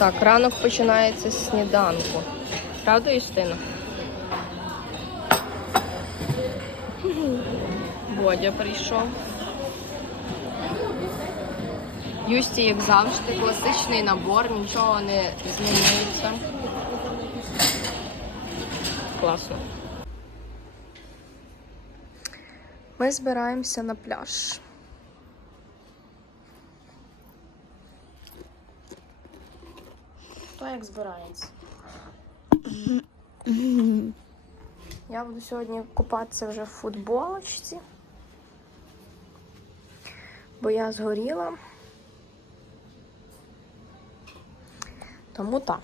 Так, ранок починається з сніданку. Правда, Юстина? Бодя прийшов. Юсті, як завжди, класичний набор, нічого не змінюється. Класно. Ми збираємося на пляж. Хто як збирається? Я буду сьогодні купатися вже в футболочці, бо я згоріла. Тому так,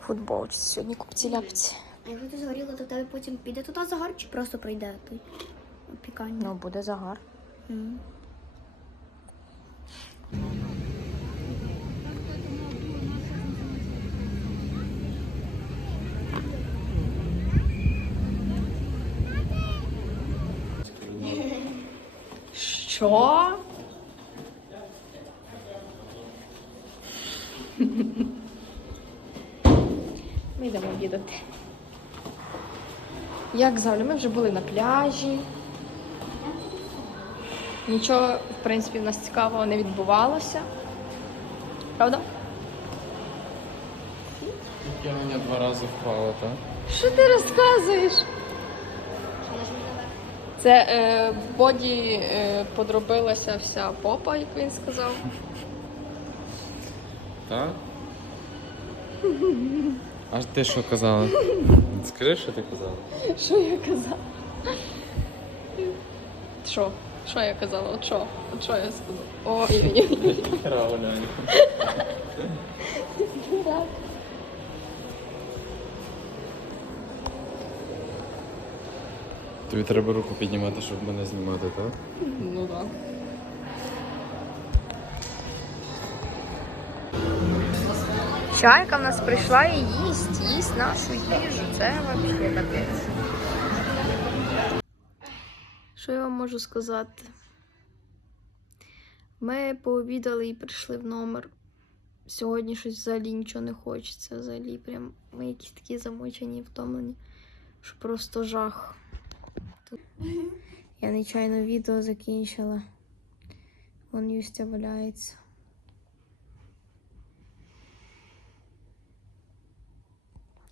футболочці сьогодні купці ляпці. а якщо ти згоріла, то в тебе потім піде туди загар чи просто пройде той опікання? Ну, буде загар. М. Що? Ми йдемо обідати. Як завжди, ми вже були на пляжі. Нічого, в принципі, в нас цікавого не відбувалося. Правда? Я мені два рази впала, так? Що ти розказуєш? Це е, боді е, подробилася вся попа, як він сказав. Так? А ти що казала? Скажи, що ти казала? Що я казала? Що? Що я казала? От що? От що я сказала? Ой-ой-ой. Правильно. Тобі треба руку піднімати, щоб мене знімати, так? Ну так. Чайка в нас прийшла і їсть, їсть нашу їжу. Це взагалі капець. Що я вам можу сказати? Ми пообідали і прийшли в номер. Сьогодні щось взагалі нічого не хочеться. Взагалі, прям ми якісь такі замучені, втомлені, що просто жах. Я нечайно відео закінчила. Вон Юстя валяється.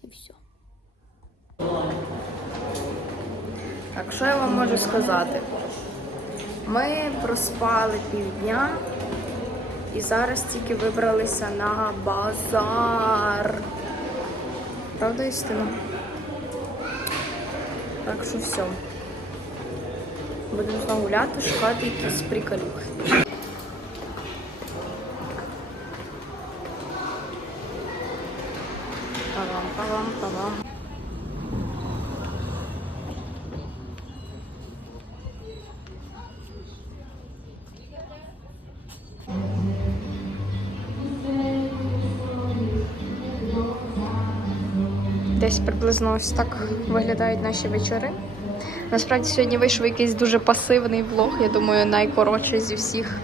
І все. Так, що я вам можу сказати? Ми проспали півдня і зараз тільки вибралися на базар. Правда, істина? Так що все. Будемо знову гуляти, шукати якісь приколюхи. Павам, павам, павам. Десь приблизно ось так виглядають наші вечори. Насправді сьогодні вийшов якийсь дуже пасивний влог. Я думаю, найкоротший зі всіх,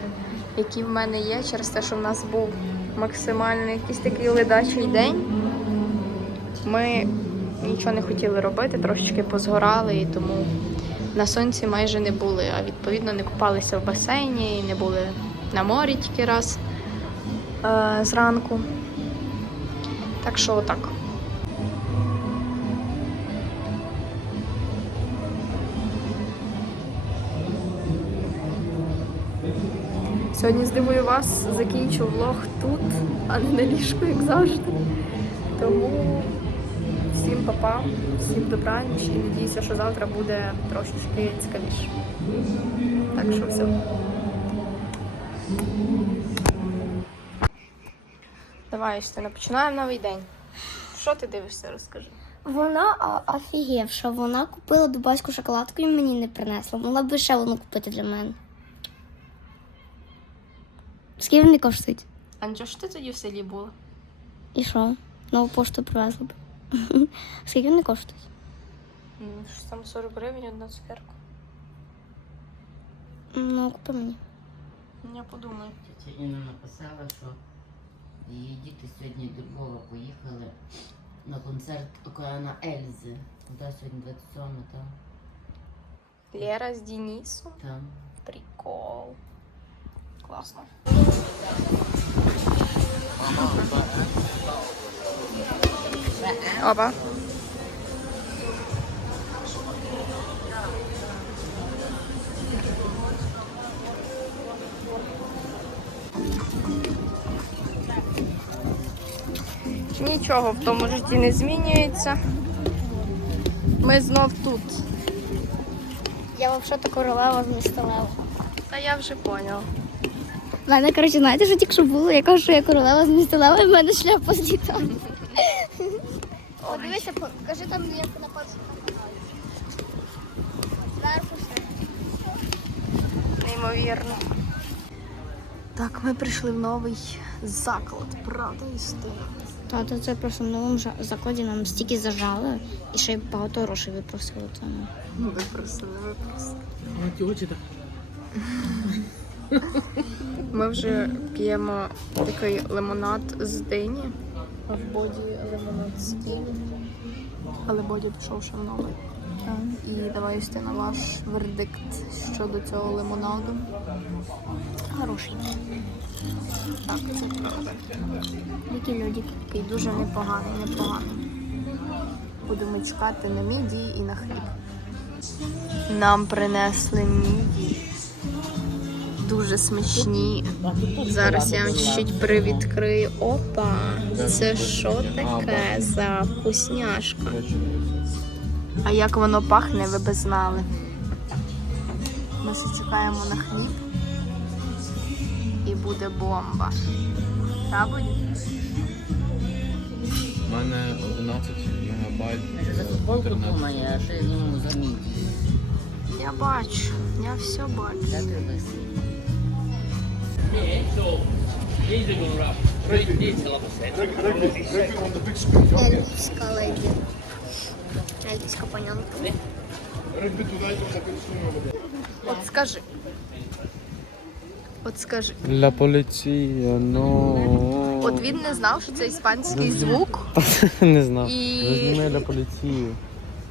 які в мене є, через те, що в нас був максимально якийсь такий ледачий день. Ми нічого не хотіли робити, трошечки позгорали, і тому на сонці майже не були. А відповідно не купалися в басейні і не були на морі тільки раз е- зранку. Так що отак. Сьогодні здивую вас, закінчу влог тут, а не на ліжку, як завжди. Тому всім папа, всім добраніч і надіюся, що завтра буде трошечки цікавіше. Так що все. Давай, Юстина, починаємо новий день. Що ти дивишся, розкажи. Вона офігівша, вона купила дубайську шоколадку і мені не принесла. Могла б ще одну купити для мене. Скільки вони коштують? А нічого ж ти тоді в селі була? І що? Нову пошту привезли б. Скільки вони коштують? М, Щось там 40 гривень одна цукерка. Ну, купи мені. Я подумаю. Тетя Інна написала, що Її діти сьогодні до Львова поїхали на концерт Океана Ельзи. Ну, та сьогодні 27 там. Лера з Денисом. там. Прикол. Класно. Опа. Нічого в тому житті не змінюється. Ми знов тут. Я взагалі королева з міста Лева. Та я вже поняла. В мене, коротше, знаєте, що тільки що було? Я кажу, що я королева з міста Лева, і в мене шляпа злітає. О, дивися, покажи там як на першому каналі. Зверху все. Неймовірно. Так, ми прийшли в новий заклад, правда істина. Тато, це просто в новому жа- закладі нам стільки зажали і ще й багато грошей випросили. Тому. Випросили, випросили. Ми вже п'ємо такий лимонад з дині. А в боді лимонад з ківі. Але боді пішов ще в новий. І давай Юстина, ваш вердикт щодо цього лимонаду. Хороший. Так, це правда. Який льодик. Такий дуже непоганий, непоганий. Будемо чекати на мідії і на хліб. Нам принесли мідії. Дуже смачні. Зараз я вам чуть-чуть привідкрию. Опа! Це що таке за вкусняшка? А як воно пахне, ви б знали. Ми ще чекаємо на хліб. І буде бомба. Та буде? У мене 11 мегабайт. Це футболку думає, а ти йому замінь. Я бачу, я все бачу. Леді. Панянка. От скажи. От скажи. Для поліції, ну. От він не знав, що це іспанський звук. не знав. І- Розніми для поліції.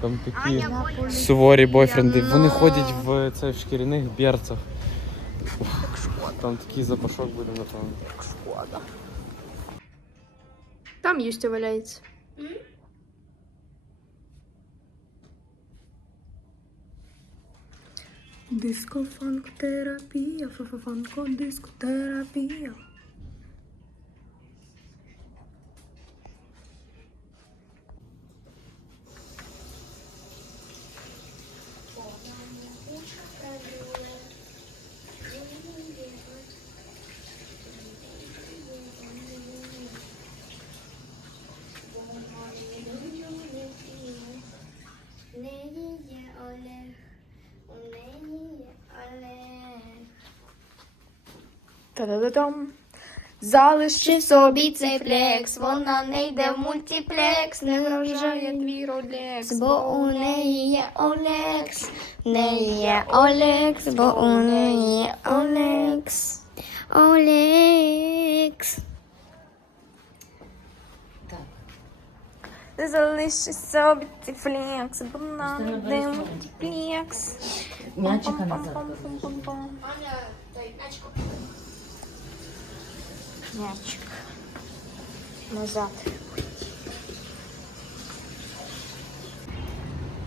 Там такі суворі бойфренди. Ну. Вони ходять в це в шкіряних берцах. Там такий запашок буде, напевно. Шкода. Там Юстя валяється. Дискофанкотерапія, фафафанко, дискотерапія. У неї є Олег, у неї є Олег. Та-да-да-дам. Залиши собі цей флекс, вона не йде в мультиплекс, не вражає твій ролекс, Бо у неї є Олекс, в неї є Олекс, бо у неї є Олекс. Олекс. Так. Залиши собі цей флекс, бо вона не йде в мультиплекс. М'ячика назад. Пам-пам-пам-пам-пам. Мячик. Назад.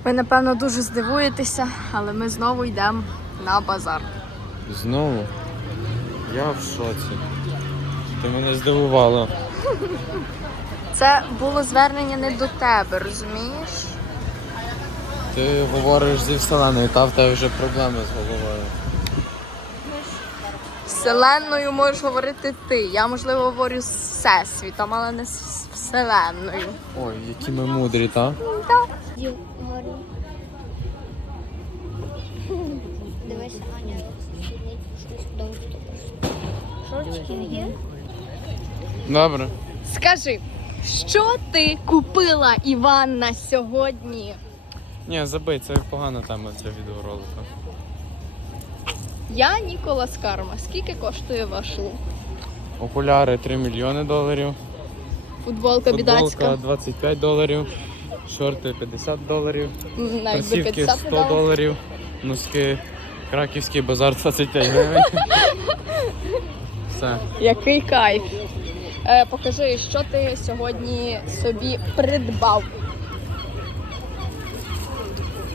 Ви, напевно, дуже здивуєтеся, але ми знову йдемо на базар. Знову? Я в шоці. Ти мене здивувала. Це було звернення не до тебе, розумієш? Ти говориш зі вселеною, та в тебе вже проблеми з головою. Вселенною можеш говорити ти. Я, можливо, говорю з всесвітом, але не з вселенною. Ой, які ми мудрі, та? Дивися, Аня, щось довго. Шочки є? Добре. Скажи, що ти купила Іванна сьогодні? Ні, забий, це погана тема для відеоролика. Я Ніколас Карма. Скільки коштує ваш лук? Окуляри 3 мільйони доларів. Футболка Футболка бідацька. 25 доларів. Шорти 50 доларів. Навіть Кросівки 50 100 дали. доларів. Носки. Краківський базар 25 гривень. Все. Який кайф. Е, покажи, що ти сьогодні собі придбав.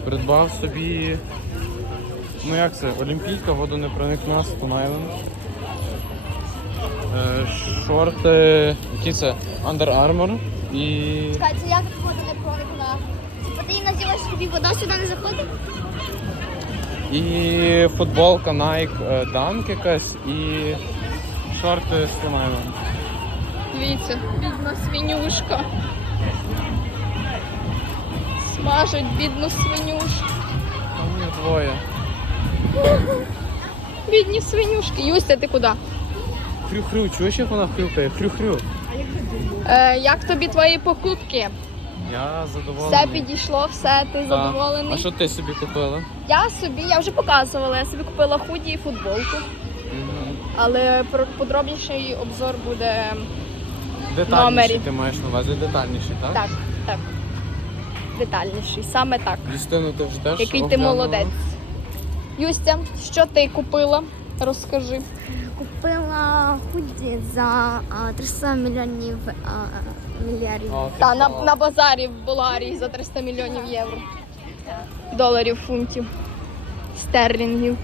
Придбав собі. Ну як це? Олімпійка, водонепроникна Stone Island. Е, шорти. Які це? Under Armour. І. Чекай, це як вода не проникла? Типа ти її надіваєш тобі вода сюди не заходить? І футболка Nike е, Dunk якась і шорти Island. Дивіться, бідна свинюшка. Смажуть бідну свинюшку. Там їх двоє. Бідні свинюшки. Юстя, ти куди? Хрю-хрю, чуєш, як вона хрюкає? Хрю-хрю. Е, як тобі твої покупки? Я задоволений. Все підійшло, все, ти задоволений. А що ти собі купила? Я собі, я вже показувала, я собі купила худі і футболку. Але про- подробніший обзор буде Детальніший Номері. ти маєш на увазі, детальніший, так? так, так. Детальніший, саме так. Юстину ти вже теж Який ти оглянула? молодець. Юстя, що ти купила? Розкажи. Купила худі за а, 300 мільйонів а, мільярдів. Та на, на базарі в Болгарії за 300 мільйонів євро. Доларів, фунтів, стерлінгів.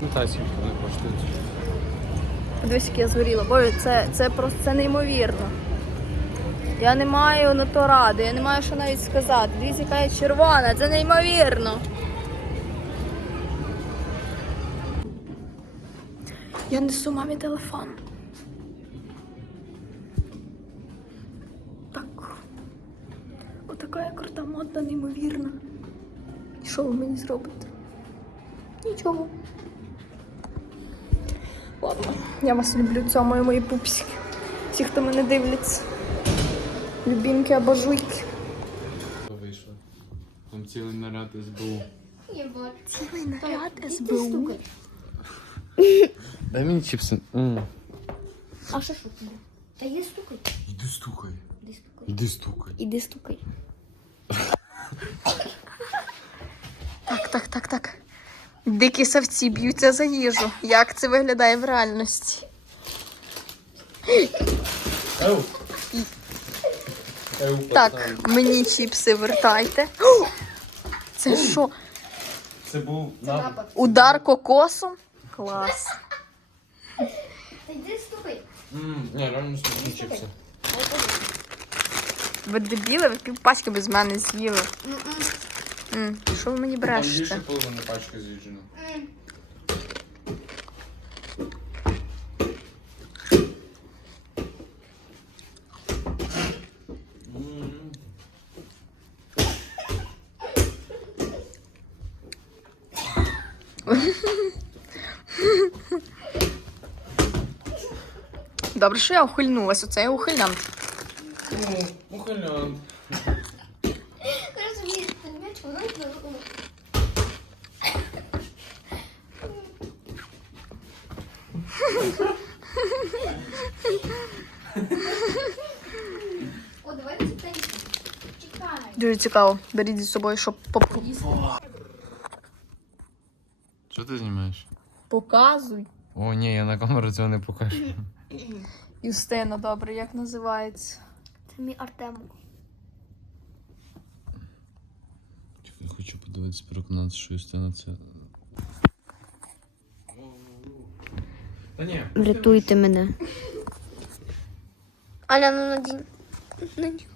Ну та скільки вони коштують. Подивись, як я згоріла. Боже, це, це просто це неймовірно. Я не маю на то ради, я не маю що навіть сказати. Дивіться, яка я червона, це неймовірно. Я несу мамі телефон. Так. Отака я крута, модна, неймовірна. І що ви мені зробите? Нічого. Ладно, я вас люблю, цьому мої пупсики. Всі, хто мене дивляться. Любімки або жуйки. Вийшло. Там цілий наряд СБУ. Цілий наряд СБУ. Дай мені чіпси. А що що тобі? Та йди стукай. Іди стукай. Іди стукай. Іди стукай. Іди стукай. Так, так, так, так. Дикі савці б'ються за їжу. Як це виглядає в реальності? Еу. Так, мені чіпси вертайте. О! Це що? Це був напад. Удар кокосом? Клас. Стукай. Ммм, ні, реально смачні чіпси. Ви дебіли, ви пів пачки без мене з'їли. М, Що ви мені Там брешете? більше половини пачки з'їджено. Добре, що я ухильнулась. Оце я ухилянт. Ну, ухилян. Короче, мені розумієш, воно О, давай це Чекай. Дуже цікаво. Беріть зі собою, щоб поп- Що ти знімаєш? Показуй. О, ні, я на камеру цього не покажу. Юстина, добре, як називається? Це мій Артем. Чекай, хочу подивитися, переконатися, що Юстина це. Та ні. Врятуйте мене. Аля, ну надінь. Надінь.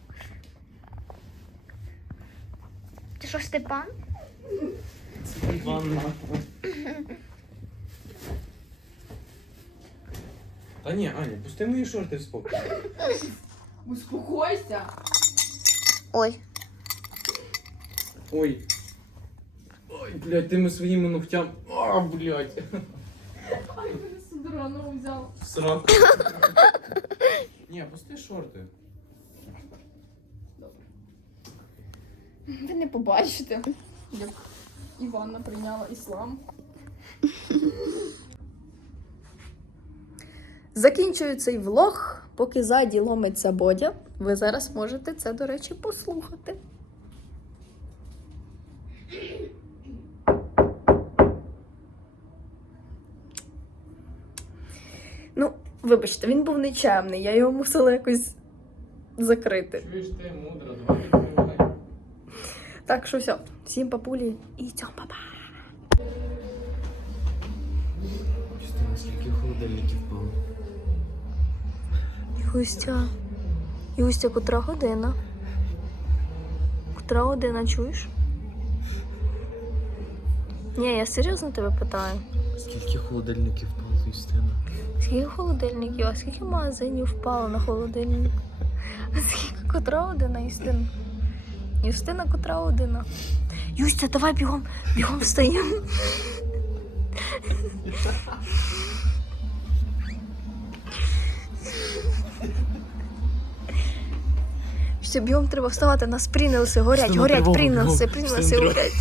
Ти що, Степан? Та ні, Аня, пусти мої шорти в спокій. Успокойся. Ой. Ой. Ой, блядь, тими своїми ногтями. А, блядь. Рано взяв. В сраку. Ні, пусти шорти. Ви не побачите, як Іванна прийняла іслам. Закінчую цей влог, поки ззаді ломиться Бодя. Ви зараз можете це, до речі, послухати. Ну, вибачте, він був нечемний, я його мусила якось закрити. Чуєш ти мудро, давай. Так що все, всім папулі і цьом папа. Частина скільки холодильників Юстя. Юстя, котра година? Котра година, чуєш? Ні, я серйозно тебе питаю. Скільки холодильників впало, Юстина? Скільки холодильників, а скільки магазинів впало на холодильник? А скільки котра година, Юстина? Юстина, котра година? Юстя, давай бігом, бігом встаємо. Все, бігом треба вставати, нас прінелси горять, горять, тривога, прінелси, прінелси горять.